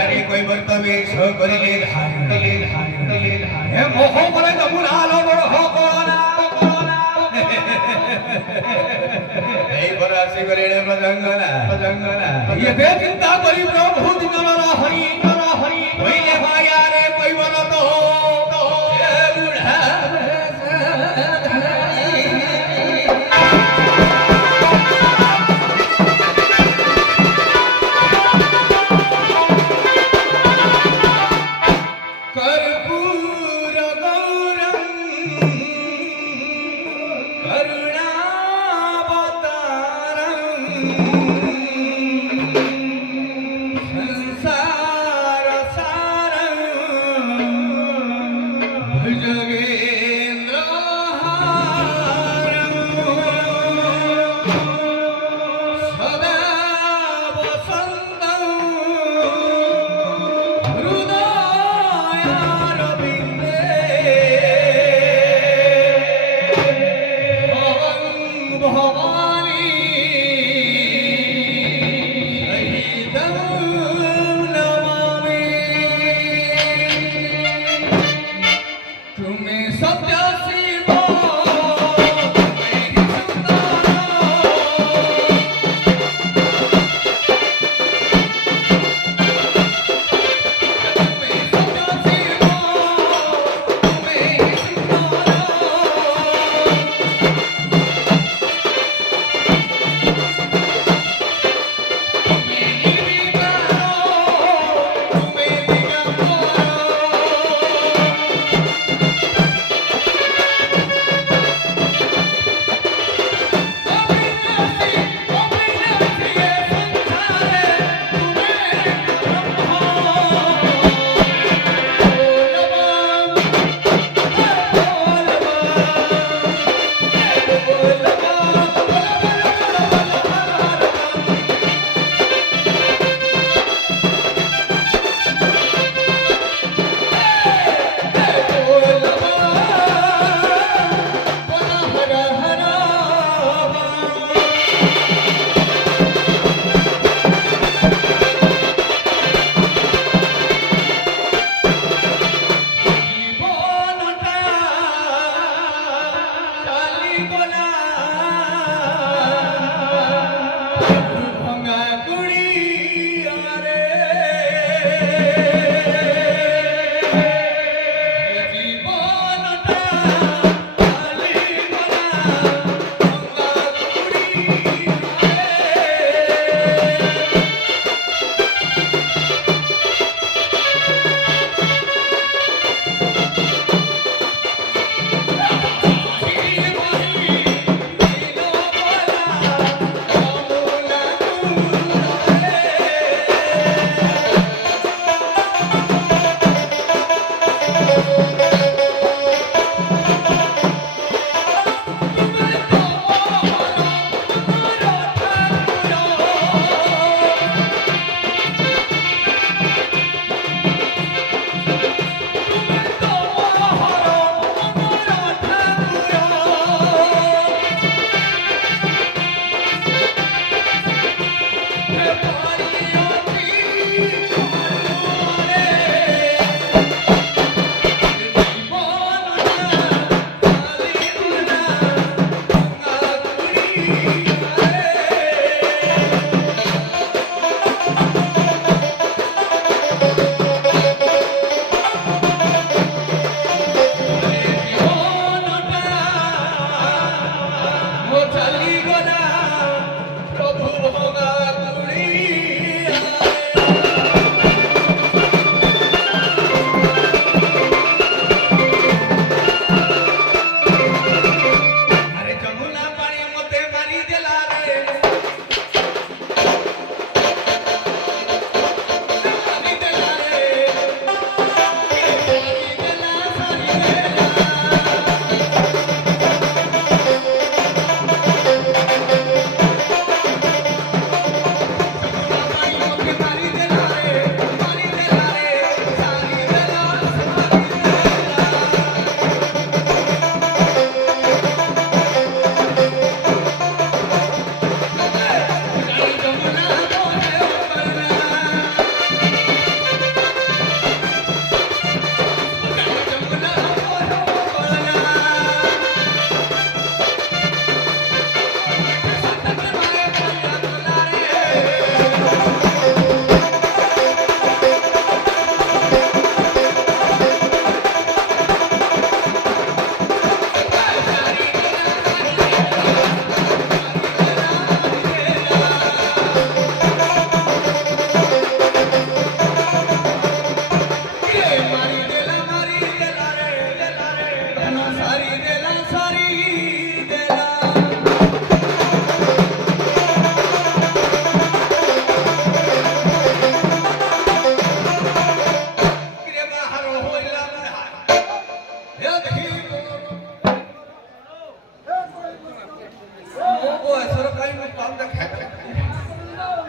আরে কই বর্তবে সো করিলে হে মোহ বলে তমুলাল বড় করোনা এই বরাসি করিলে প্রজঙ্গনা এবে চিন্তা করি প্রভু দিনর হরি হইলে ভায়া রে কই বল তো এ বুঢ়া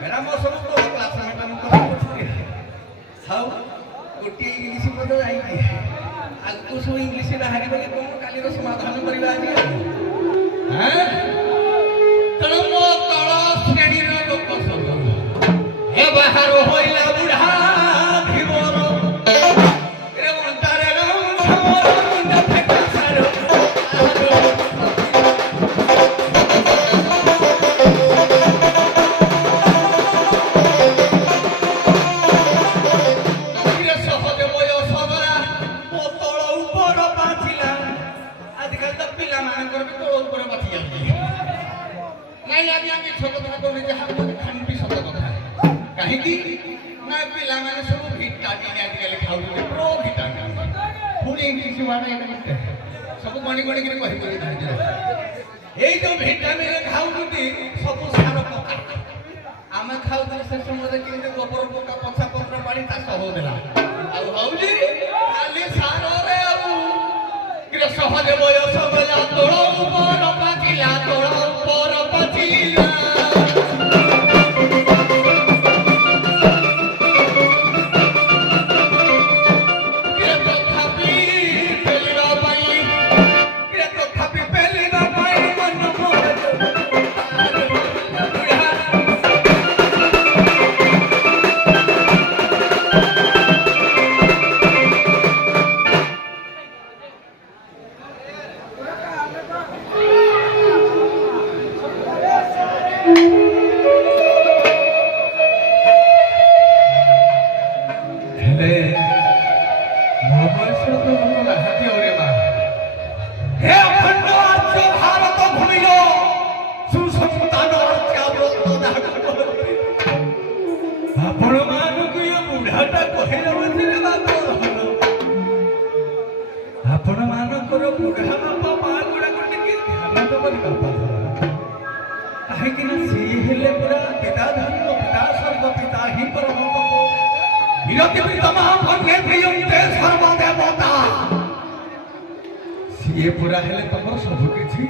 ଏରା ମୋ ସବୁ ତୋ କ୍ଲାସମେଟ୍ ମାନଙ୍କ କରୁଛନ୍ତି। ହଉ ଗୋଟିଏ ଇଂଲିଶ ପଦ ଯାଇକି ଆଗକୁ ସବୁ ଇଂଲିଶ ବାହାରିବ କି କଣ କାଲିର ସମାଧାନ କରିବା ଆଜି। ତେଣୁ ମୋ ତଳ ଶ୍ରେଣୀର ଲୋକ ସବୁ ଏ ବାହାର ହଇଲା ବୁଢା ଧିବର ରେ ମନ୍ତାରେ ମୁଣ୍ଡ ଫେକା ସାର ସହଜ ବୟସ ଦ୍ୱାରା ମୋ ତଳ ଉପର ବାଥିଲା। ଆଜିକାଲି ତ ପିଲାମାନଙ୍କର ବି ତଳ ଉପର ବାଛି ଯାଉଛି। ନାଇଁ ଆଜି ଆମେ ଛୋଟ କଥା କହୁନି, ଯାହା ଖାଣ୍ଟି ସତ କଥା। କାହିଁକି ନା ପିଲାମାନେ ସବୁ ଭିଟାମିନ୍ ଆଜିକାଲି ଖାଉଛନ୍ତି, ପ୍ରୋ ଭିଟାମିନ୍। ପୁଣି ଇଂଲିଶ ୱାର୍ଡ ସବୁ ଗଣି ଗଣିକିରି କହିପାରିବେ ଧାର୍ଯ୍ୟ। ଏଇ ଯୋଉ ଭିଟାମିନ୍ ଖାଉଛନ୍ତି ସବୁ ସାର ପକା। ଆମେ ଖାଉଥିଲେ ସେ ସମୟରେ କେମିତି ଗୋବର ପକା ପଛା ପତ୍ର ପାଣି ଚାଷ ହଉଥିଲା। ଆଉ ହଉଛି ଖାଲି ସାରରେ। ଆଉ ସହଜ ବୟସ ଗଲା ତୋଳ ଉପର ପାଚିଲା, ତୋଳ ଉପର ପାଚିଲା। ତଥାପି ପେଲିବା ପାଇଁ ମନ ଆପଣ ମାନଙ୍କର ବୁଢା ବାପା ମା ଗୁଡାକ ଟିକେ ଧ୍ୟାନ ଦେବନି ବାପା। କାହିଁକି ନା ସିଏ ହେଲେ ପୁରା ପିତା ଧର୍ମ ପିତା ସର୍ବ ପିତା ହିଁ ପରମ ବିରତି ପ୍ରୀତମ ଭଗ୍ନେ ପ୍ରିୟନ୍ତେ ସର୍ବଦେବତା। ସିଏ ପୁରା ହେଲେ ତମର ସବୁ କିଛି।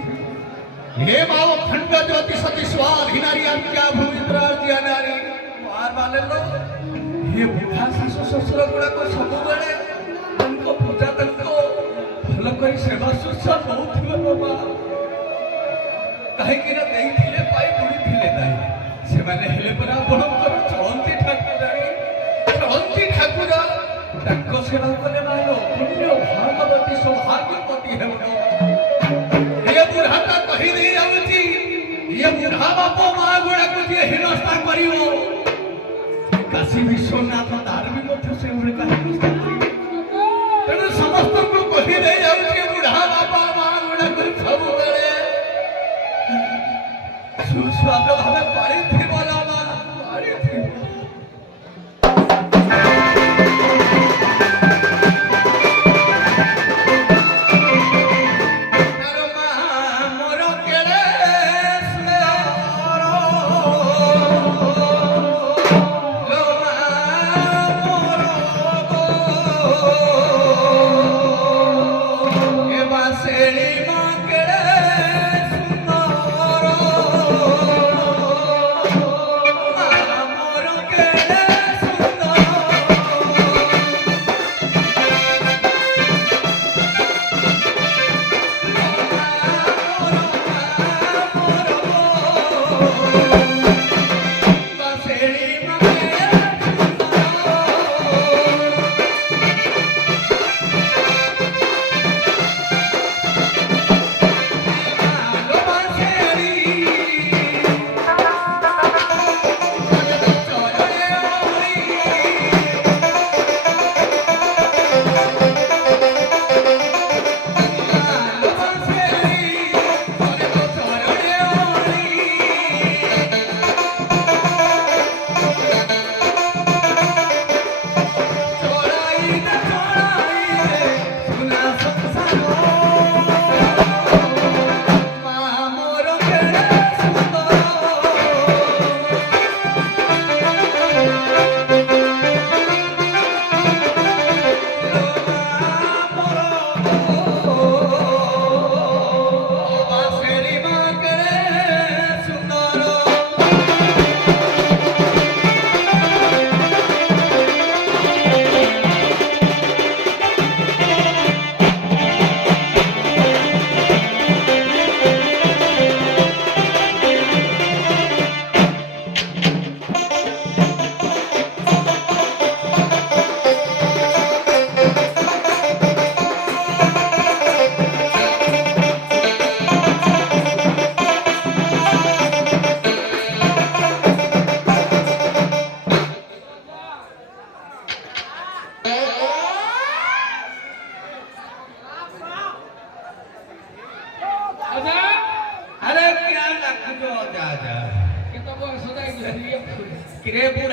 हे माओ खंड ज्योति सती स्वाधीनारी आज्ञा भूमिद्राज्या नारी मार वाले लोग ये बुढ़ा शाशु शशुर गुड़ाक सबुबले तांको पूजा तांको भल करी सेवा शुश्रूषा होउथिबे बाबा। काहे कि ना देइथिले पाई बुड़ीथिले नाही से माने हेले परा आपणकर चलंती ठाकुर तांको सेवा कले मानो पुण्य भागवती सौभाग्यवती हेबो। ये बुढ़ा का कही दे जाउची ये बुढ़ा बापा मां गुड़ा को जे हिनस्ता करिवो काशी विश्वनाथ तार भी मत से उड़े का हिनस्ता करिवो। तेणु समस्त को कही दे जाउची बुढ़ा बापा मां गुड़ा को सब बेले सुस्वाद भावे पारी थी बोला मा पारी थी।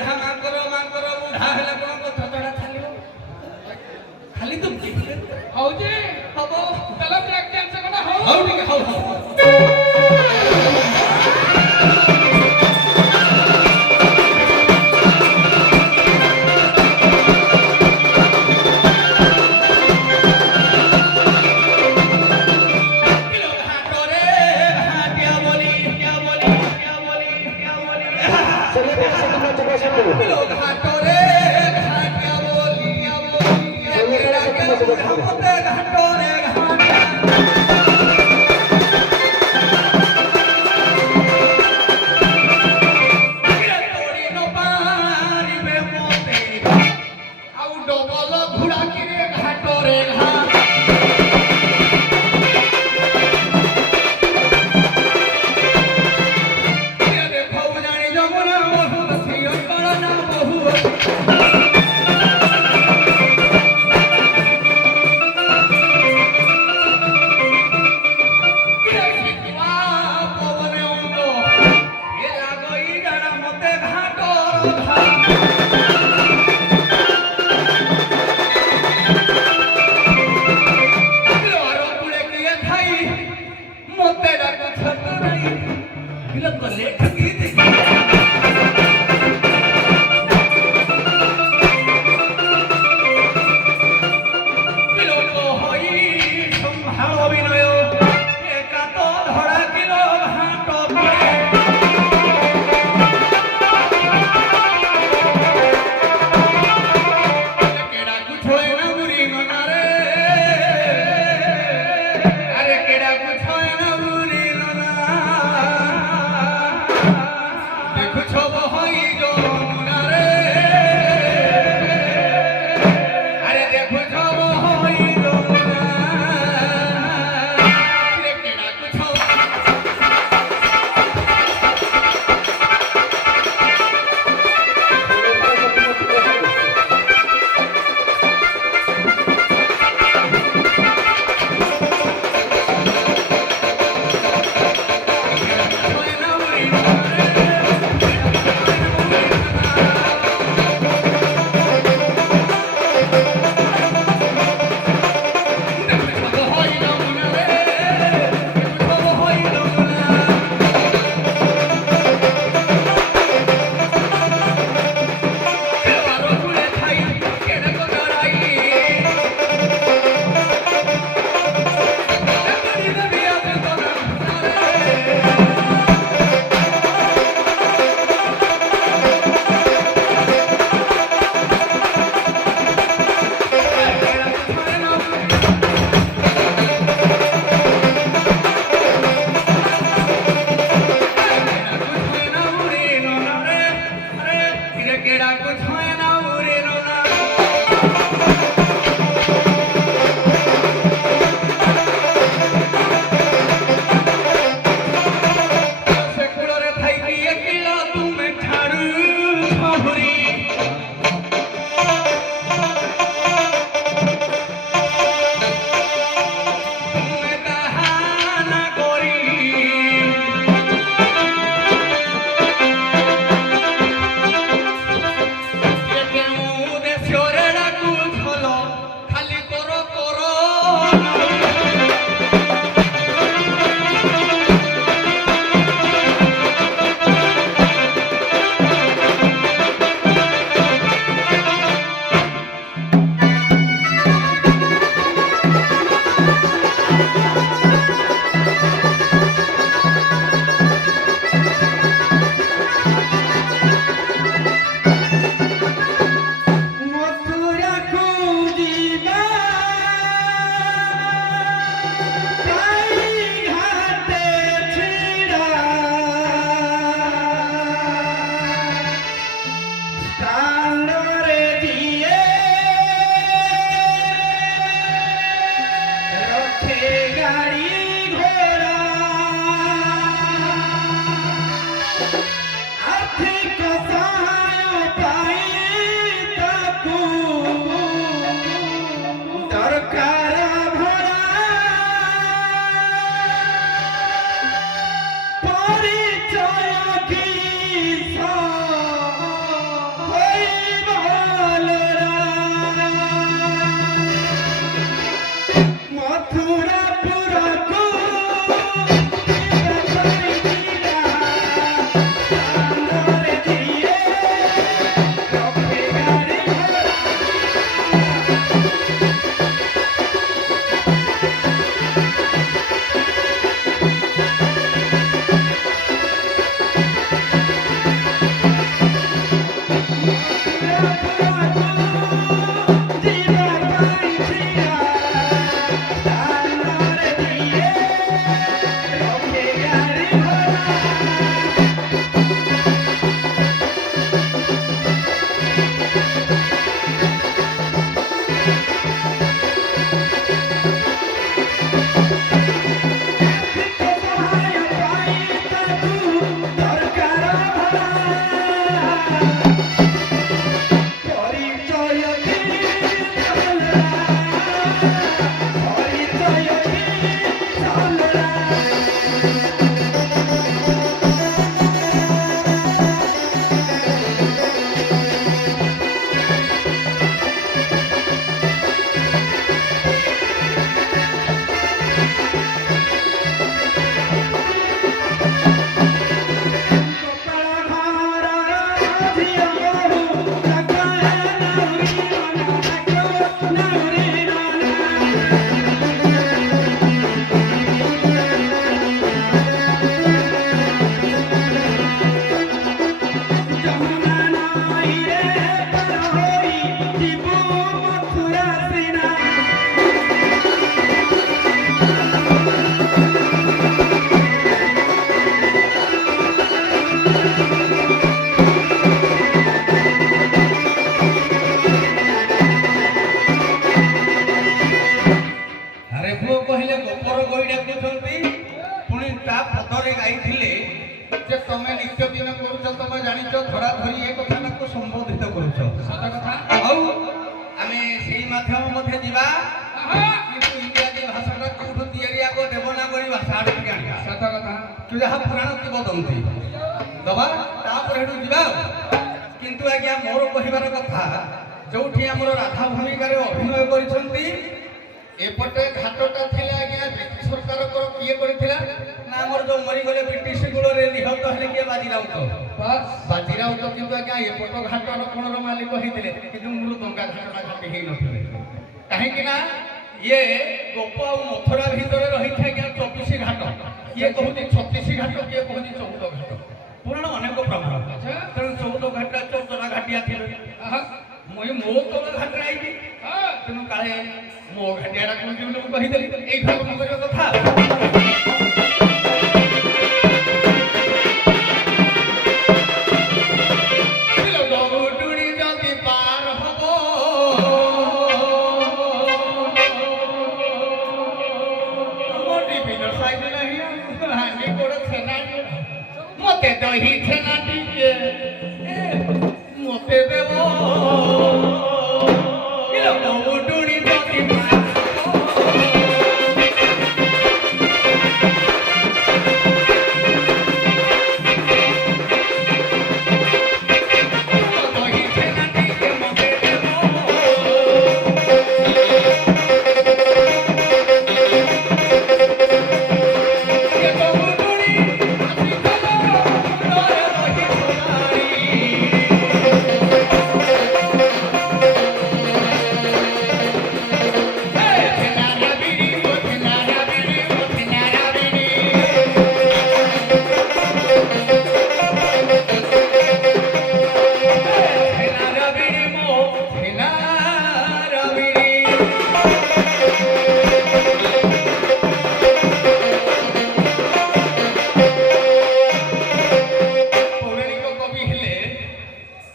बुढ़ा मां करो बुढ़ा हेले कोन कथा तडा खाली तुम हौ जे हबो चलो ब्रेक डांस करना हौ ठीक है हौ लोग हाथों रे घाटिया बोलिया केड़ा के हमते घाटों रे घाटिया तोड़ी नो पारी में मोते आउ डबल घुड़ा की रे घाटों रे ଆମକୁ ସମ୍ବୋଧିତ କରୁଛ ସତ କଥା। ଆଉ ଆମେ ସେଇ ମାଧ୍ୟମ ମଧ୍ୟ ଯିବା କିନ୍ତୁ ଇଂରାଜୀ ଭାଷାଟା କୋଉଠୁ ତିଆରି ଆଗ ଦେବନାଗରୀ ଭାଷା ଆଡ଼କୁ ଆଣିବା ସତ କଥା। ତୁ ଯାହା ପୁରାଣ କିମ୍ବଦନ୍ତୀ ଦବା ତାପରେ ସେଠୁ ଯିବା କିନ୍ତୁ ଆଜ୍ଞା ମୋର କହିବାର କଥା ଯୋଉଠି ଆମର ରାଧା ଭୂମିକାରେ ଅଭିନୟ କରିଛନ୍ତି ଏପଟେ ଘାଟଟା ଥିଲା ଆଜ୍ଞା ବ୍ରିଟିଶ ସରକାରଙ୍କର କିଏ କରିଥିଲା ନା ଆମର ଯୋଉ ମରିଗଲେ ବ୍ରିଟିଶ କୂଳରେ ନିହତ ହେଲେ କିଏ ବାଜିରାଉତ ବାଜିରାଉତ କିନ୍ତୁ ଆଜ୍ଞା ଏପଟ ଘାଟର କୋଣର ମାଲିକ ହେଇଥିଲେ କିନ୍ତୁ ମୃଦଙ୍ଗା ଘାଟଟା ଘାଟି ହେଇନଥିଲେ କାହିଁକି ନା ଇଏ ଗୋପ ଆଉ ମଥୁରା ଭିତରେ ରହିଛି ଆଜ୍ଞା 24 ଘାଟ କିଏ କହୁଛି 36 ଘାଟ କିଏ କହୁଛି 14 ଘାଟ ପୁରାଣ ଅନେକ ପ୍ରମାଣ ତେଣୁ 14 ଘାଟ 14ଟା ଘାଟିଆ ଥିଲେ ମୁଇଁ ମୋ ତଳ ଘାଟରେ ଆଇଛି ତେଣୁ କାଳେ ମୋ ଘାଟିଆଟା କଣ ବୋଲି ମୁଁ କହିଦେଲି ଏଇ ଭାଗ ମୁଁ କରିବା କଥା মতে দহি ছেনা টিকে মতে দেব উডুড়ি যদি দহি ছেনা টিকে মতে দেব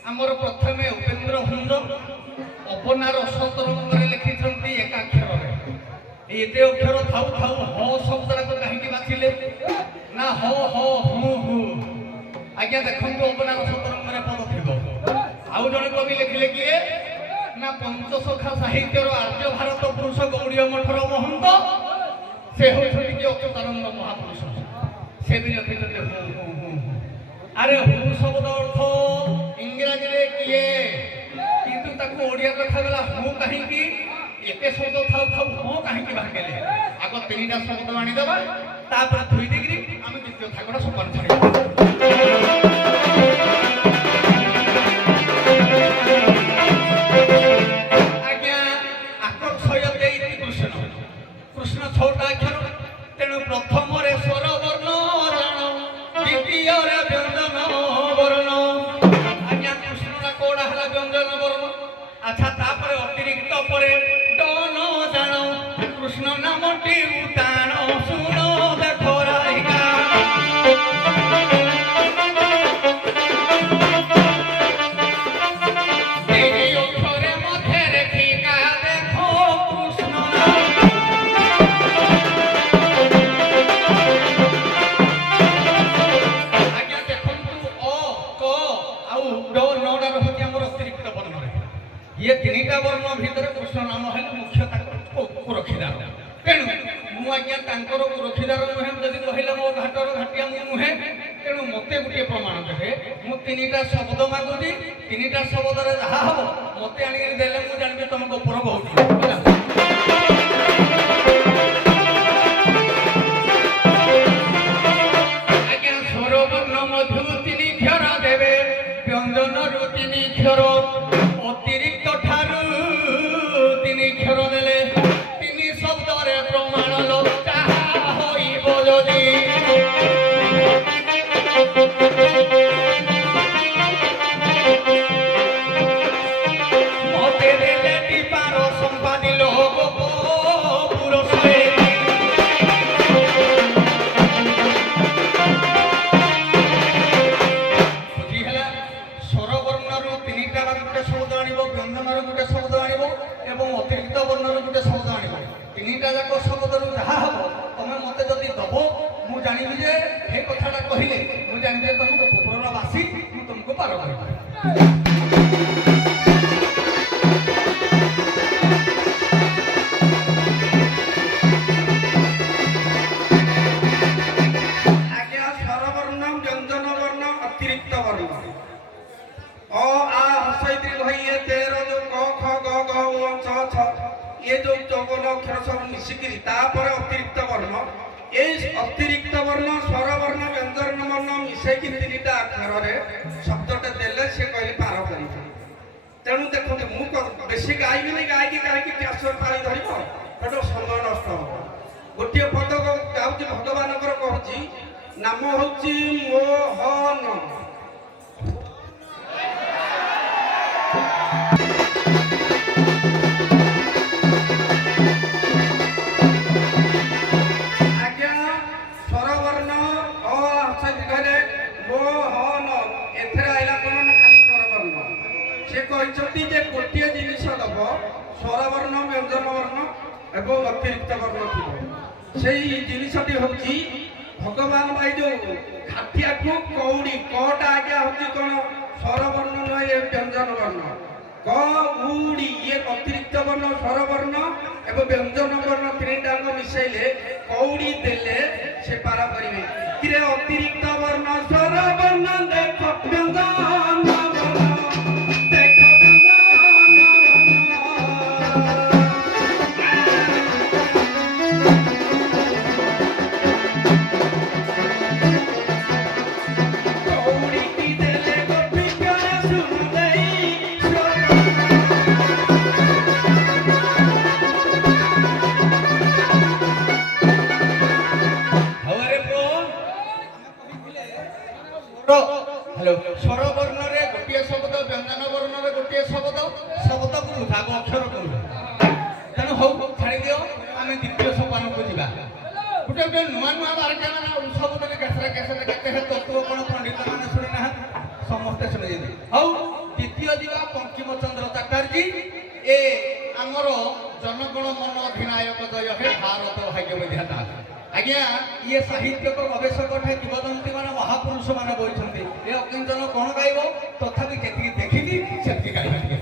ଆମର ପ୍ରଥମେ ଉପେନ୍ଦ୍ର ଭଞ୍ଜ ଅବନାର ଶତରଙ୍ଗରେ ଲେଖିଛନ୍ତି ଏକାକ୍ଷରରେ ଏତେ ଅକ୍ଷର ଥାଉ ଥାଉ ହ ଶବ୍ଦଟାକୁ କାହିଁକି ବାଛିଲେ ନା ହ ହ ହୁ ହୁ ଆଜ୍ଞା ଦେଖନ୍ତୁ ଅବନାର ଶତରଙ୍ଗରେ ପଦ ଥିବ ଆଉ ଜଣେ କବି ଲେଖିଲେ କିଏ ନା ପଞ୍ଚସଖା ସାହିତ୍ୟର ଆର୍ଯ୍ୟ ଭାରତ ପୁରୁଷ ଗୌଡୀୟ ମଠର ମହନ୍ତ ସେ ହେଉଛନ୍ତି କି ଅଚ୍ୟୁତାନନ୍ଦ ମହାପୁରୁଷ ସେ ବି ଲେଖିଛନ୍ତି ହୁ ହୁ ହୁ ଆରେ ହୁ ଶବ୍ଦ ଅର୍ଥ ଇଂରାଜୀରେ କିଏ କିନ୍ତୁ ତାକୁ ଓଡ଼ିଆ କଥା ଗଲା ହୁ କାହିଁକି ଏତେ ଶବ୍ଦ ଥାଉ ଥାଉ ହଁ କାହିଁକି ବାହାରିଲେ ଆଗ 3ଟା ଶବ୍ଦ ଆଣିଦେବା ତାପରେ 2 ଡିଗ୍ରୀ ଆମେ ଦ୍ୱିତୀୟ ଥାକଟା ସମାନ ଛାଡ଼ିବା ଆଜ୍ଞା ଆକର୍ଷୟ ଦେଇଛି କୃଷ୍ଣ କୃଷ୍ଣ 6ଟା ଅକ୍ଷର ତେଣୁ ପ୍ରଥମରେ ସ୍ୱର ବର୍ଣ୍ଣ ରାଣ ଦ୍ୱିତୀୟରେ ବ୍ୟଞ୍ଜନ ବର୍ଣ୍ଣ ଆଜ୍ଞା କୃଷ୍ଣଟା କୋଉଟା ହେଲା ବ୍ୟଞ୍ଜନ ବର୍ଣ୍ଣ ଆଚ୍ଛା ତାପରେ ଅତିରିକ୍ତ ପରେ ଡନ ଜାଣ କୃଷ୍ଣ ନାମଟି ଉତାଣ ଶୁଣ ଦେଖ ରାଇକା ଏହି ଅକ୍ଷରେ ମଧ୍ୟରେ ଠିକା ଦେଖ କୃଷ୍ଣ ଆଜ୍ଞା ଦେଖନ୍ତୁ ଅ କ ଆଉ ଡ ନଟା ରହୁଛି ଆମର ଅତିରିକ୍ତ ବର୍ଣ୍ଣରେ ଇଏ 3ଟା ବର୍ଣ୍ଣ ଭିତରେ କୃଷ୍ଣ ନାମ ହେଲେ ମୁଖ୍ୟ ତାଙ୍କର ରଖିଦାର ତେଣୁ ମୁଁ ଆଜ୍ଞା ତାଙ୍କର ରଖିଦାର ନୁହେଁ ଯଦି କହିଲେ ମୋ ଘାଟର ଘାଟିଆ ମୁଁ ନୁହେଁ ତେଣୁ ମତେ ଗୋଟିଏ ପ୍ରମାଣ ଦେବେ ମୁଁ 3ଟା ଶବ୍ଦ ମାଗୁଛି 3ଟା ଶବ୍ଦରେ ଯାହା ହବ ମତେ ଆଣିକି ଦେଲେ ମୁଁ ଜାଣିବି ତମ ଗୋପର ବହୁତ ଆଜ୍ଞା ସ୍ୱର ବର୍ଣ୍ଣ ମଧୁ 3 କ୍ଷର ଦେବେ ବ୍ୟଞ୍ଜନରୁ 3 କ୍ଷର ଅତିରିକ୍ତ ଠାରୁ 3 କ୍ଷର ଦେଲେ 3 ଶବ୍ଦରେ ପ୍ରମାଣ ତାହା ହୋଇବ ଯଦି ମତେ ଦେଲେ ଟିପାର ସମ୍ପାଦିଲ ଗୋପ ପୁରସ୍କାରେ ବୁଝି ହେଲା ସ୍ୱର ବର୍ଣ୍ଣରୁ 3ଟା ଗୋଟେ ଶବ୍ଦ ଆଣିବ ବ୍ୟଞ୍ଜନରୁ ଗୋଟେ ଶବ୍ଦ ଆଣିବ ଏବଂ ଅତିରିକ୍ତ ବର୍ଣ୍ଣରୁ ଗୋଟେ ଶବ୍ଦ ଆଣିବ 3ଟା ଯାକ ଶବ୍ଦରୁ ଯାହା ହବ ତମେ ମତେ ଯଦି ଦବ ମୁଁ ଜାଣିବି ଯେ ଏ କଥାଟା କହିଲେ ମୁଁ ଜାଣିବି ଯେ ତମକୁ କୁକୁରର ବାସି ମୁଁ ତମକୁ ପାର କରିବି ସହିତ ଭାଇ ଏ 13 ଯୋଉ କ ଖ ଗ ଘ ଙ ଛ ଛ ଏ ଯୋଉ 54 ଅକ୍ଷର ସବୁ ମିଶିକିରି ତାପରେ ଅତିରିକ୍ତ ବର୍ଣ୍ଣ এই অতিরিক্ত বর্ণ স্বরবর্ণ ব্যঞ্জন বর্ণ মিশাইকি 3টা অক্ষরে শব্দটা দেলে সে কইলে পার করিবে। তেণু দেখুন মু বেশি গাইবিনি গাইকি গাইকি ক্যাসর পাଳି ধরিব সেটা সময় নষ্ট হব। গোটিয়ে পদ গাউছি ভগবানଙ୍କର কହୁছি নাম হচ্ছে মোহন। କହିଛନ୍ତି ଯେ ଗୋଟିଏ ଜିନିଷ ଦବ ସ୍ୱରବର୍ଣ୍ଣ ବ୍ୟଞ୍ଜନ ବର୍ଣ୍ଣ ଏବଂ ଅତିରିକ୍ତ ବର୍ଣ୍ଣ ଥିବ। ସେଇ ଜିନିଷଟି ହଉଛି ଭଗବାନ ଭାଇ ଯୋଉ ଖାଟିଆକୁ କଉଡ଼ି କଟା ଆଜ୍ଞା ହଉଛି କଣ ସ୍ୱରବର୍ଣ୍ଣ ନୁହେଁ ଏ ବ୍ୟଞ୍ଜନ ବର୍ଣ୍ଣ କଉଡ଼ି ଇଏ ଅତିରିକ୍ତ ବର୍ଣ୍ଣ ସ୍ୱରବର୍ଣ୍ଣ ଏବଂ ବ୍ୟଞ୍ଜନ ବର୍ଣ୍ଣ 3ଟାଙ୍କ ମିଶାଇଲେ କଉଡ଼ି ଦେଲେ ସେ ପାର କରିବେ। କିରେ ଅତିରିକ୍ତ ବର୍ଣ୍ଣ ସ୍ୱରବର୍ଣ୍ଣ ଦେଖ ବ୍ୟଞ୍ଜନ স্বরবর্ণরে গোটিয়ে শব্দ ব্যঞ্জন বর্ণরে গোটিয়ে শব্দ শব্দକୁ লুঠাব অক্ষর করব। তেণু হଉ ছাড়ি দিও আমি দ্বিতীয় সোপানକୁ ଯିବା। ଗୋଟେ ଗୋଟେ ନୂଆ ନୂଆ ବାରଟା ମାନେ ସବୁଦିନ କେସରେ କେସରେ କେତେ ତତ୍ତ୍ୱ କ'ଣ ପଣ୍ଡିତ ମାନେ ଶୁଣି ନାହାନ୍ତି ସମସ୍ତେ ଶୁଣିଛନ୍ତି। ହଉ ଦ୍ୱିତୀୟ ଯିବା ବଙ୍କିମଚନ୍ଦ୍ର ଚାଟାର୍ଜୀ ଏ ଆମର ଜନଗଣ ମନ ଅଧିନାୟକ ଜୟ ହେ ଭାରତ ଭାଗ୍ୟ ବିଧାତା। ଆଜ୍ଞା ଇଏ ସାହିତ୍ୟକ ଗବେଷକ ଠେ କିମ୍ବଦନ୍ତୀ ମାନେ ମହାପୁରୁଷ ମାନେ ବହିଛନ୍ତି। ଏ ଅକିଞ୍ଚନ କ'ଣ ଗାଇବ ତଥାପି ଯେତିକି ଦେଖିଲି ସେତିକି ଗାଇବା ଟିକେ।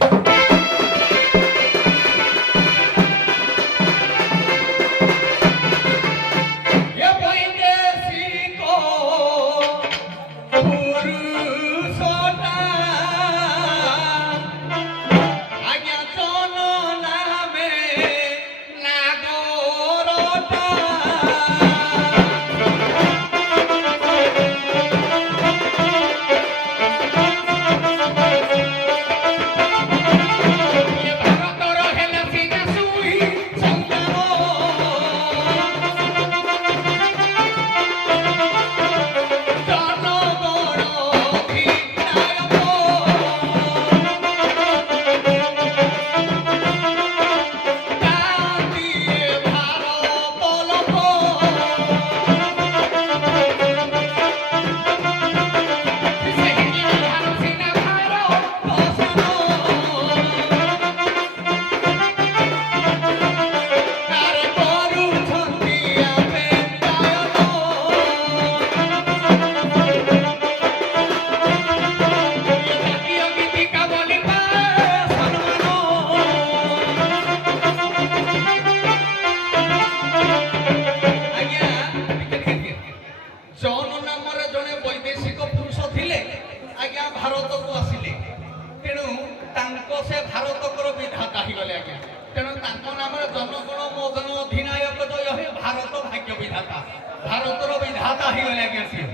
ଭାରତର ବିଧାତା ହେଇଗଲେ ଆଜ୍ଞା ସିଏ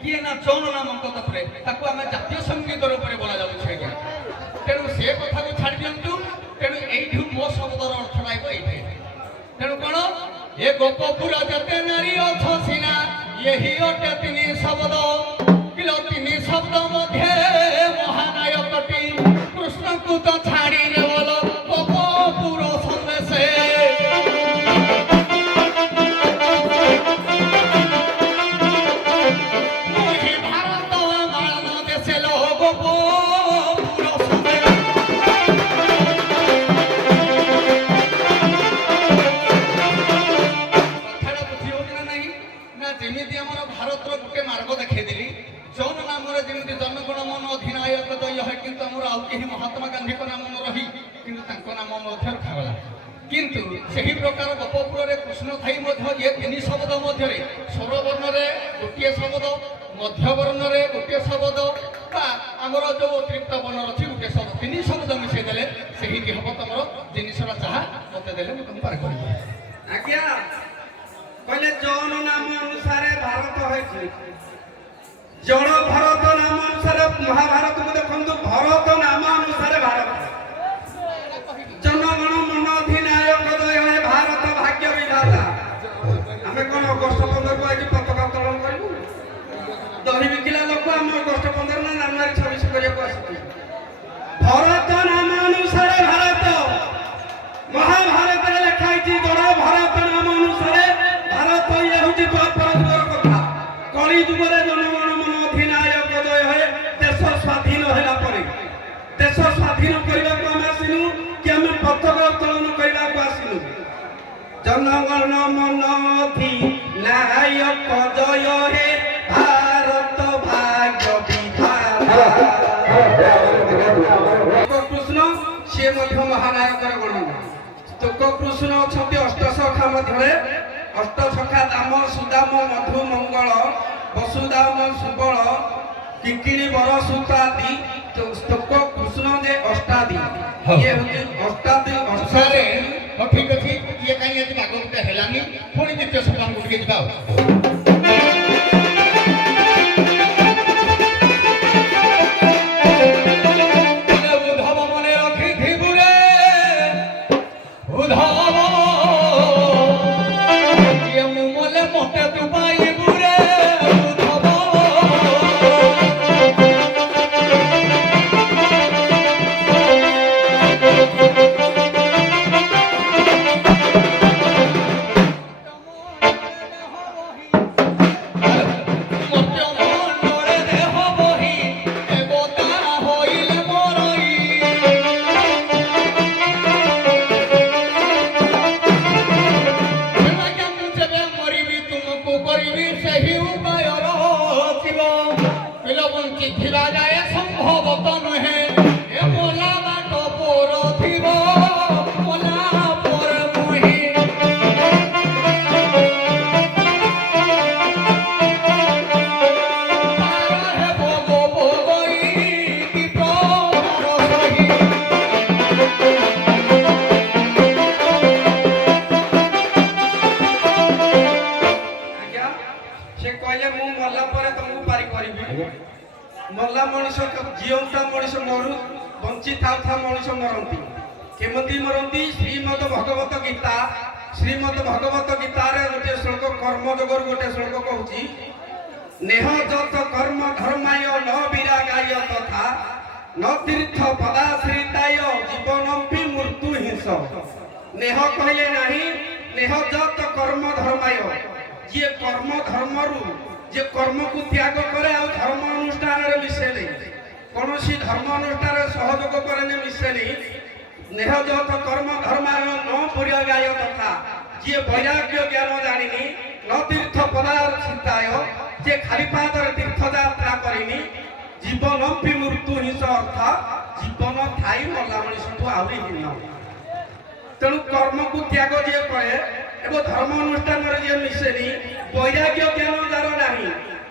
କିଏ ନା ଚୌନ ନାମକ ତାପରେ ତାକୁ ଆମେ ଜାତୀୟ ସଙ୍ଗୀତ ରୂପରେ ବୋଲାଯାଉଛି ଆଜ୍ଞା। ତେଣୁ ସେ କଥାକୁ ଛାଡ଼ି ଦିଅନ୍ତୁ। ତେଣୁ ଏଇଠୁ ମୋ ଶବ୍ଦର ଅର୍ଥ ରହିବ ଏଇଠି। ତେଣୁ କ'ଣ ଏ ଗୋପପୁର ଯେତେ ନାରୀ ଅଛ ସିନା ଏହି ଅଟେ 3 ଶବ୍ଦ କିଲୋ 3 ଶବ୍ଦ ମଧ୍ୟରେ ମହାନାୟକଟି କୃଷ୍ଣଙ୍କୁ ତ ଛାଡ଼ିରେ ବୋଲ ଗୋପପୁର ସନ୍ଦେଶେ। महात्मा गांधी को नाम रही किंतु नाम मध्य रखागला किंतु सही प्रकार गोपपुर कृष्ण थाई ये 3 शब्द मध्य स्वरवर्ण गोटे शब्द मध्यवर्ण गोटे शब्द आमर जो अतिरिक्त वर्ण अच्छी गोटे शब्द ଦେଲେ ମୁଁ ତମକୁ ପାର କରିବି। ଆଜ୍ଞା କହିଲେ ଜନ ନାମ ଅନୁସାରେ ଭାରତ ହୋଇଛି। ଜଳ ଭରତ ନାମ ଅନୁସାରେ ମହାଭାରତକୁ ଦେଖନ୍ତୁ, ଭରତ ନାମ ଅନୁସାରେ ଭାରତ। ଜନଗଣ ମନ ଅଧିନାୟକ ଦୟ ଭାରତ ଭାଗ୍ୟ ବିଧାତା। ଆମେ କଣ ଅଗଷ୍ଟ 15କୁ ଆଜି ପତାକା ଉତ୍ତୋଳନ କରିବୁ? ଦହି ବିକିଲା ଲୋକ ଆମେ ଅଗଷ୍ଟ 15 ନା ଜାନୁଆରୀ 26 କରିବାକୁ ଆସିଛୁ। ଭରତ ନାମ ଅନୁସାରେ ଭାରତ। ମହାଭାରତରେ ଲେଖା ହେଇଛି ଜଳ ଭରତ ନାମ ଅନୁସାରେ ଭାରତ। ଇଏ ହଉଛି ଦ୍ୱାପର ଯୁଗର କଥା। କଳି ଯୁଗରେ ଜନଗଣ ମନ ଅଧିନାୟକ ଦୟ ହଏ। ଦେଶ ସ୍ୱାଧୀନ ହେଲା ପରେ ଦେଶ ସ୍ୱାଧୀନ କରିବାକୁ ଆମେ ଆସିନୁ କି ଆମେ ପତାକା ଉତ୍ତୋଳନ କରିବାକୁ ଆସିନୁ। ଜନଗଣ ମନ ଅଧିନାୟକ ଜୟ ହେ ଭାରତ ଭାଗ୍ୟ ବିଧାତା। କୃଷ୍ଣ ସିଏ ମଧ୍ୟ ମହାନାୟକର ଗଣନା। ତୁକ କୃଷ୍ଣ ଅଛନ୍ତି ଅଷ୍ଟସଖା ମଧ୍ୟରେ। ଅଷ୍ଟସଖା ଦାମ ସୁଦାମ ମଧୁ ମଙ୍ଗଳ ବସୁଦାମ ସୁବଳ କିକିଣି ବର ସୁତାଦି। ତୁକ କୃଷ୍ଣ ଯେ ଅଷ୍ଟାଦି। ଇଏ ହଉଛି ଅଷ୍ଟାଦି ସାରେ ହଉ ଠିକ ଅଛି। ଇଏ କାହିଁ ଆଜି ବାଗ ଗୋଟେ ହେଲାନି, ପୁଣି ଦ୍ୱିତୀୟ ସୋପାନକୁ ଟିକେ ଯିବା ଆଉ। ଉଦ୍ଧବ ମନେ ରଖିଥିବୁ ରେ ଉଦ୍ଧବ, ଇଏ ମୁଁ ମଲେ ମତେ ତୁ ପାଇବୁ ରେ ଉଦ୍ଧବ। ମଲା ମଣିଷ ଜିଅନ୍ତା ମଣିଷ ମରୁ ବଞ୍ଚି ଥାଉ ଥାଉ ମଣିଷ ମରନ୍ତି। କେମିତି ମରନ୍ତି? ଶ୍ରୀମଦ ଭଗବତ ଗୀତା। ଶ୍ରୀମଦ ଭଗବତ ଗୀତାରେ ଗୋଟିଏ ଶ୍ଲୋକ କର୍ମ ଯୋଗରୁ ଗୋଟେ ଶ୍ଲୋକ କହୁଛି, ନେହ ଯତ କର୍ମ ଧର୍ମାୟ ନ ବିରାଗାୟ ତଥା ନ ତୀର୍ଥ ପଦାଶ୍ରିତାୟ ଜୀବନମ୍ପି ମୃତ୍ୟୁ ହିଂସ। ନେହ କହିଲେ ନାହିଁ, ନେହ ଯତ କର୍ମ ଧର୍ମାୟ। ଯିଏ କର୍ମ ଧର୍ମରୁ যে কর্মକୁ ত্যাগ করে ଆଉ ଧର୍ମ ଅନୁଷ୍ଠାନରେ ମିଶେନି, କୌଣସି ଧର୍ମ ଅନୁଷ୍ଠାନରେ ସହଯୋଗ କରେନି, ମିଶେନି। ନେହ ଯତ କର୍ମ ଧର୍ମାୟ ନ ପରିଗାୟ ତଥା। ଯିଏ ବୈରାଗ୍ୟ ଜ୍ଞାନ ଜାଣିନି, ନ ତୀର୍ଥ ପଦାଶ୍ରିତାୟ। ଯେ ଖାଲି ପାଦରେ ତୀର୍ଥଯାତ୍ରା କରିନି, ଜୀବନମ୍ପି ମୃତ୍ୟୁ ହିଂସ। ଅର୍ଥାତ୍ ଜୀବନ ଥାଇ ମଲା ମଣିଷଠୁ ଆହୁରି ହୀନ। ତେଣୁ କର୍ମକୁ ତ୍ୟାଗ ଯିଏ କରେ ଏବଂ ଧର୍ମ ଅନୁଷ୍ଠାନରେ ଯିଏ ମିଶେନି, ବୈରାଗ୍ୟ ଜ୍ଞାନ ଯାର ନାହିଁ,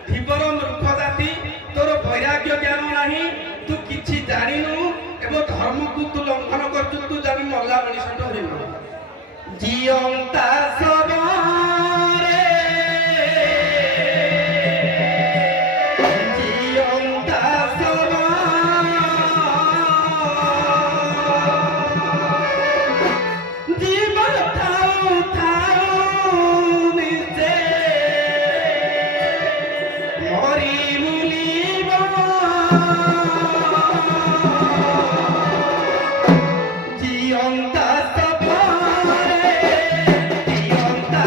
ଧୀବର ମୂର୍ଖ ଜାତି, ତୋର ବୈରାଗ୍ୟ ଜ୍ଞାନ ନାହିଁ, ତୁ କିଛି ଜାଣିନୁ ଏବଂ ଧର୍ମକୁ ତୁ ଲଙ୍ଘନ କରୁଛୁ, ତୁ ଜାଣି ମଲା ମଣିଷଠୁ ହୀନ। ଜିଅନ୍ତା ସବରେ ଜିଅନ୍ତା ସବ জীবন থাও থাও নিজে মরি মুলিব জিয়ন্তা সফরে জিয়ন্তা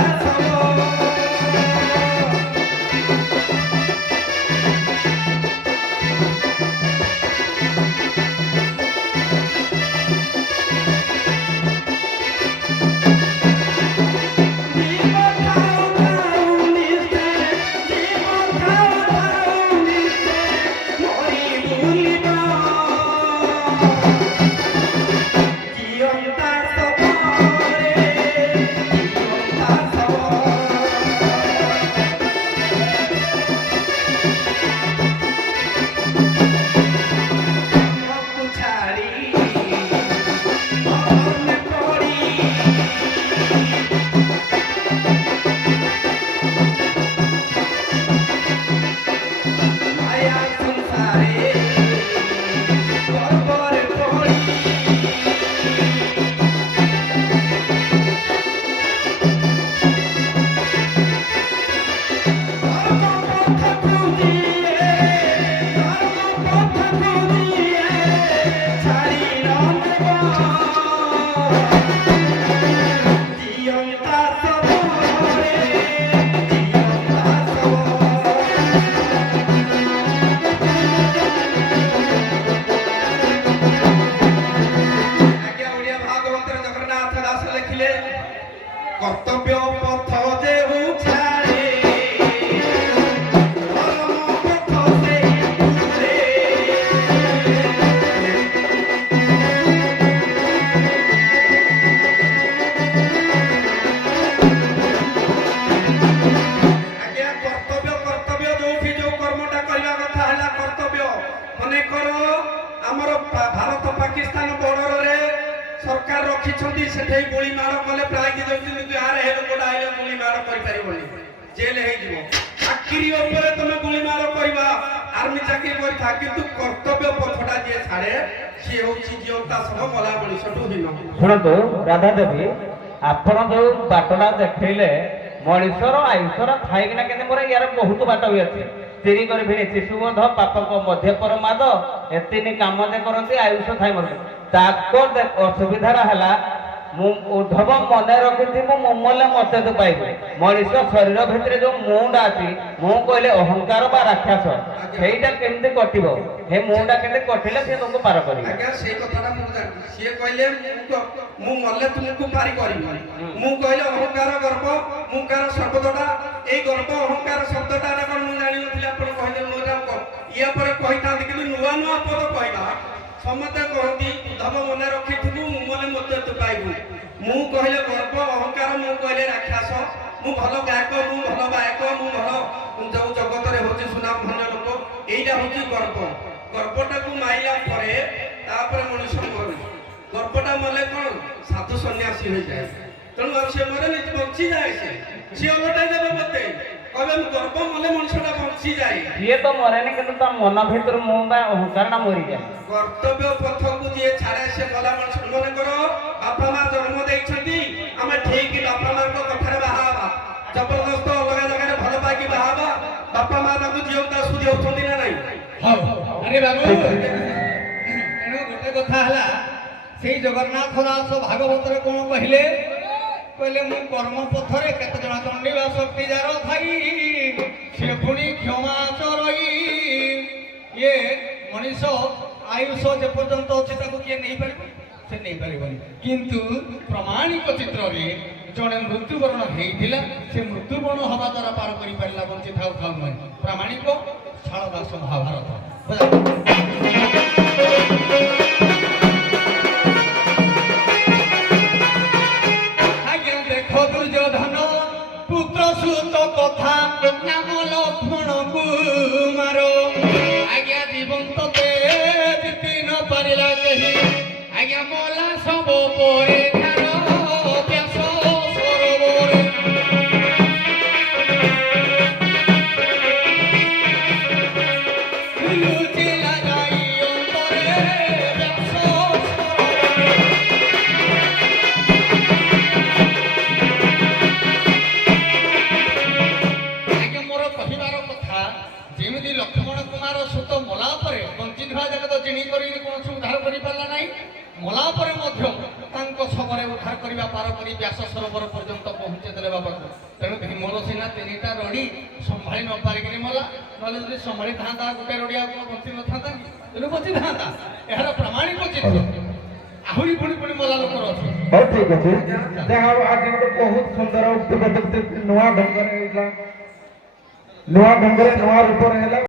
କର୍ତ୍ତବ୍ୟ ପଥ ଯେହୁ ଛାଡ଼େ ଧର୍ମ ପଥ ସେ ତୁରେ। ଆଜ୍ଞା କର୍ତ୍ତବ୍ୟ ଯୋଉଠି ଯୋଉ କର୍ମଟା କରିବା କଥା ହେଲା କର୍ତ୍ତବ୍ୟ। ମନେକର ଆମର ଭାରତ ପାକିସ୍ତାନ ବର୍ଡରରେ ସରକାର ରଖିଛନ୍ତି, ସେଠି ଗୁଳି ମାଡ଼ କଲେ ପ୍ରାଇଜ ଦେଉଛନ୍ତି, ଗାଁରେ ହେ ଲୋକଟା ଆଇଲେ ଗୁଳି ମାଡ଼ କରିପାରିବନି, ଜେଲ ହେଇଯିବ। ଚାକିରି ଉପରେ ତମେ ଗୁଳି ମାଡ଼ କରିବା, ଆର୍ମି ଚାକିରି କରିଥା, କିନ୍ତୁ କର୍ତ୍ତବ୍ୟ ପଥଟା ଯିଏ ଛାଡେ ସିଏ ହଉଛି ଜିଅନ୍ତା ସହ ମଲା ମଣିଷଠୁ ହୀନ। ଶୁଣନ୍ତୁ ରାଧା ଦେବୀ, ଆପଣ ଯୋଉ ବାଟଟା ଦେଖେଇଲେ ମଣିଷର ଆୟୁଷର ଥାଇକିନା କେମିତି ମୋର ୟାର ବହୁତ ବାଟ ବି ଅଛି। ସ୍ତ୍ରୀ କରି ଭିଣି ଶିଶୁବୋଧ ପାପଙ୍କ ମଧ୍ୟ ପରମାଦ ଏତିନି କାମ ଯେ କରନ୍ତି ଆୟୁଷ ଥାଇ ମରିବ। ତାଙ୍କ ଅସୁବିଧାଟା ହେଲା ମୁଁ ଉଦ୍ଧବ ମନେ ରଖିଥିବୁ ମୁଁ ମଲେ ମତେ ତୁ ପାଇବୁ। ମଣିଷ ଶରୀର ଭିତରେ ଯୋଉ ମୁଁଟା ଅଛି, ମୁଁ କହିଲେ ଅହଙ୍କାର ବା ରାକ୍ଷସ, ସେଇଟା କେମିତି କଟିବ? ହେ ମୁଁଟା କେମିତି କଟିଲେ ସେ ତୁମକୁ ପାର କରିବ? ଆଜ୍ଞା ସେଇ କଥାଟା ମୁଁ ଜାଣିଛି। ସିଏ କହିଲେ ମୁଁ ମଲେ ତୁମକୁ ପାରି କରିବି। ମୁଁ କହିଲେ ଅହଙ୍କାର ଗର୍ବ ମୁଁ କାର ଶବ୍ଦଟା, ଏଇ ଗର୍ବ ଅହଙ୍କାର ଶବ୍ଦଟା କଣ ମୁଁ ଜାଣିନଥିଲି, ଆପଣ କହିଲେ ମୁଁ ଇଏ ପରେ କହିଥାନ୍ତି, କିନ୍ତୁ ନୂଆ ନୂଆ ପଦ କହିବା। ସମସ୍ତେ କହନ୍ତି ଉଦ୍ଧବ ମନେ ରଖିଥିବୁ ମୁଁ ମଲେ ମତେ ତୁ ପାଇବୁ। ମୁଁ କହିଲେ ଗର୍ବ ଅହଙ୍କାର, ମୁଁ କହିଲେ ରାକ୍ଷସ। ମୁଁ ଭଲ ଗାୟକ, ମୁଁ ଭଲ ବାୟକ, ମୁଁ ଭଲ ଯୋଉ ଜଗତରେ ହଉଛି ସୁନାମ ଧନ୍ୟ ଲୋକ, ଏଇଟା ହଉଛି ଗର୍ବ। ଗର୍ବଟାକୁ ମାଇଲା ପରେ ତାପରେ ମଣିଷ ମରେ। ଗର୍ବଟା ମଲେ କଣ ସାଧୁ ସନ୍ନ୍ୟାସୀ ହୋଇଯାଏ। ତେଣୁ ଆଉ ସେ ମରେ ବଞ୍ଚିଯାଏ। ସିଏ ଓଲଟାଇ ଦେବେ ମତେ, କହିବେ ମୁଁ ଗର୍ବ ମଲେ ମଣିଷଟା ବଞ୍ଚିଯାଏ। ସିଏ ତ ମରେନି, କିନ୍ତୁ ତା ମନ ଭିତରୁ ମୁଁ ବା ଅହଙ୍କାରଟା ମରିଯାଏ। କର୍ତ୍ତବ୍ୟ ପଥକୁ ଯିଏ ଛାଡେ ସେ ଗଲା ମଣିଷ। ମନେକର ବାପା ମା ଜନ୍ମ ଦେଇଛନ୍ତି, ଆମେ ଠିକ ବାପା ମାଙ୍କ କଥାରେ ବାହା ହେବା, ଜବରଦସ୍ତ ଅଲଗା ଜାଗାରେ ଭଲ ପାଇକି ବାହା ହେବା, ବାପା ମା ତାକୁ ଜିଅନ୍ତା ସୁଧି ହଉଛନ୍ତି ନା ନାଇଁ? ଆରେ ବାବୁ, ତେଣୁ ଗୋଟେ କଥା ହେଲା, ସେଇ ଜଗନ୍ନାଥ ଦାସ ଭାଗବତରେ କଣ କହିଲେ? କହିଲେ ମୁଁ କର୍ମ ପଥରେ କେତେ ଜଣ ଦଣ୍ଡିବା ଶକ୍ତି ଯାର ଥାଇ, ସେ ପୁଣି କ୍ଷମା ଚରଇ। ଇଏ ମଣିଷ ଆୟୁଷ ଯେ ପର୍ଯ୍ୟନ୍ତ ଅଛି ତାକୁ କିଏ ନେଇପାରିବ? ସେ ନେଇପାରିବନି। କିନ୍ତୁ ପ୍ରମାଣିକ ଚିତ୍ରରେ ଜଣେ ମୃତ୍ୟୁବରଣ ହେଇଥିଲା, ସେ ମୃତ୍ୟୁବରଣ ହବା ଦ୍ୱାରା ପାର କରିପାରିଲା, ବଞ୍ଚି ଥାଉ ଥାଉ ନୁହେଁ। ପ୍ରାମାଣିକ ଶାଳ ଦାସ ମହାଭାରତ। ଆଜ୍ଞା ଦେଖ ଦୁର୍ଯ୍ୟୋଧନ ପୁତ୍ର ସୁତ କଥା, ନାମ ଲକ୍ଷ୍ମଣ କୁମାର। ଆଜ୍ଞା ଜୀବନ୍ତ ଜିତି ନ ପାରିଲା କେହି, ଆଜ୍ଞା ମଲା ସବ ପରେ ଧାର ବ୍ୟାସ ସରୋବରେ। ଲୁଚିଲା ଯାଇ ଅନ୍ତରେ ବ୍ୟାସ ସରୋବରେ। ଆଜ୍ଞା ମୋର କହିବାର କଥା, ଯେମିତି ଲକ୍ଷ୍ମଣ କୁମାର ସୁତ ମଲା ପରେ ବଞ୍ଚିଥିବା ଜଗତ ଜିଣି କରି କୌଣସି ଉଦ୍ଧାର କରିପାରିଲା ନାହିଁ, ମଲା ପରେ ମଧ୍ୟ ତାଙ୍କ ଶବରେ ଉଦ୍ଧାର କରିବା ପାର କରି ବ୍ୟାସ ସରୋବର ପର୍ଯ୍ୟନ୍ତ ପହଞ୍ଚେଇ ଦେଲେ ବାବାକୁ। ତେଣୁ ଭୀମର ସିନା ତିନିଟା ରଡ଼ି ସମ୍ଭାଳି ନ ପାରିକିରି ମଲା, ନହେଲେ ଯଦି ସମ୍ଭାଳିଥାନ୍ତା ଗୋଟେ ରଡ଼ି ଆଉ ବଞ୍ଚି ନଥାନ୍ତା କି? ତେଣୁ ବଞ୍ଚିଥାନ୍ତା। ଏହାର ପ୍ରାମାଣିକ ଚିତ୍ର ଆହୁରି ପୁଣି ପୁଣି ମଲା ଲୋକର ଅଛି। ହଉ ଠିକ ଅଛି, ଯାହା ହଉ ଆଜି ଗୋଟେ ବହୁତ ସୁନ୍ଦର ଉକ୍ତି ନୂଆ ଢଙ୍ଗରେ ହେଇଥିଲା, ନୂଆ ଢଙ୍ଗରେ ନୂଆ ରୂପରେ ହେଲା।